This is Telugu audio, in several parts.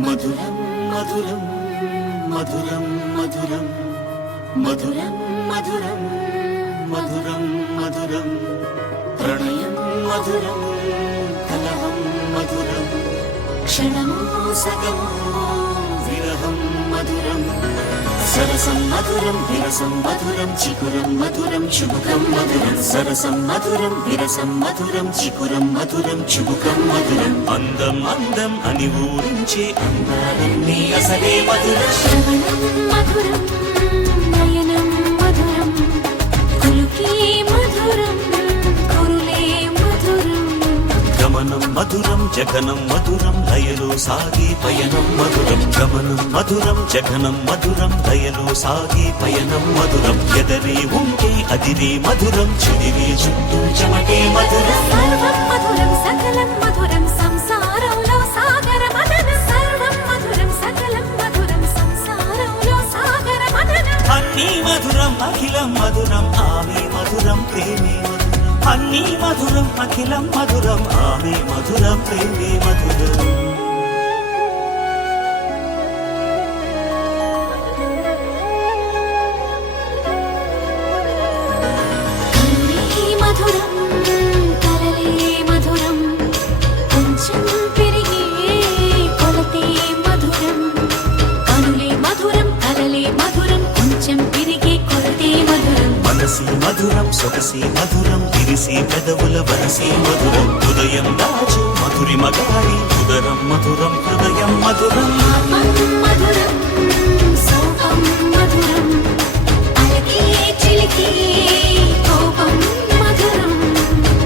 మధురం మధురం మధురం మధురం మధురం మధురం మధురం మధురం ప్రణయం మధురం కలహం మధురం క్షణమో సగమో విరహం మధురం సరసం మధురం విరసం మధురం చికురం మధురం చుబుకం మధురం సరసం మధురం విరసం మధురం చికురం మధురం చుబుకం మధురం అందం అందం అని ఊరించే అందాలన్నీ అసలే మధురం శ్రవణం మధురం నయనం మధురం కులుకే మధురం కురులే మధురం గమనం మధురం జగనం మధురం లయలో సాగే పయనం మధురం గమనం మధురం జగనం మధురం లయలో సాగే పయనం మధురం ఎదరే ఉంటే అదిరే మధురం చెదిరే చుట్టూ చెమటే మధురం సర్వం మధురం సకలం మధురం సంసారంలో సాగర మదన సర్వం మధురం సకలం మధురం సంసారంలో సాగర మదన అన్నీ మధురం అఖిలం మధురం ఆమె మధురం ప్రేమే మధురం అన్నీ మధురం అఖిలం మధురం ఆమె మధురం ప్రేమే మధురం కరుణే మధురం కలలే మధురం కొంచెం పెరిగే కొలతే మధురం కనులే మధురం కలలే మధురం కొంచెం పెరిగే కొలతే మధురం మనసి మధురం సొగసి మధురం విరిసి పెదవుల వరసి మధురం హృదయం దాచు మధురి మగాడి ఉదరం మధురం హృదయం మధురం మధురం సోపం మధురం అలకే చిలికే కోపం మధురం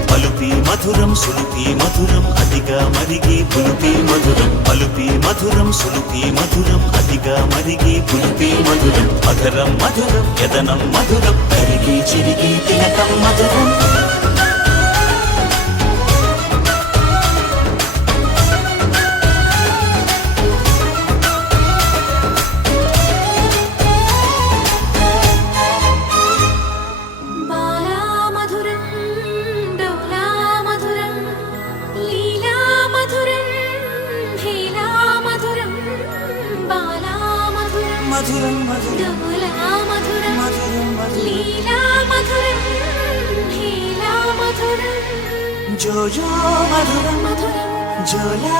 పలుపి మధురం సులుపి మధురం అతిగా మరిగి పులుపి మధురం పలుపి మధురం సులుపి మధురం అతిగా మరిగి పులుపి మధురం మధురం మధురం యదనం మధురం కరిగి చిరిగి తిలకం మధురం బాలా మధురం డోలా మధురం లీలా మధురం హేలా మధురం బాలా మధురం మధురం మధురం డోలా మధురం మధురం మధురం లీలా మధురం హేలా మధురం జో జో మధురం మధురం జోలా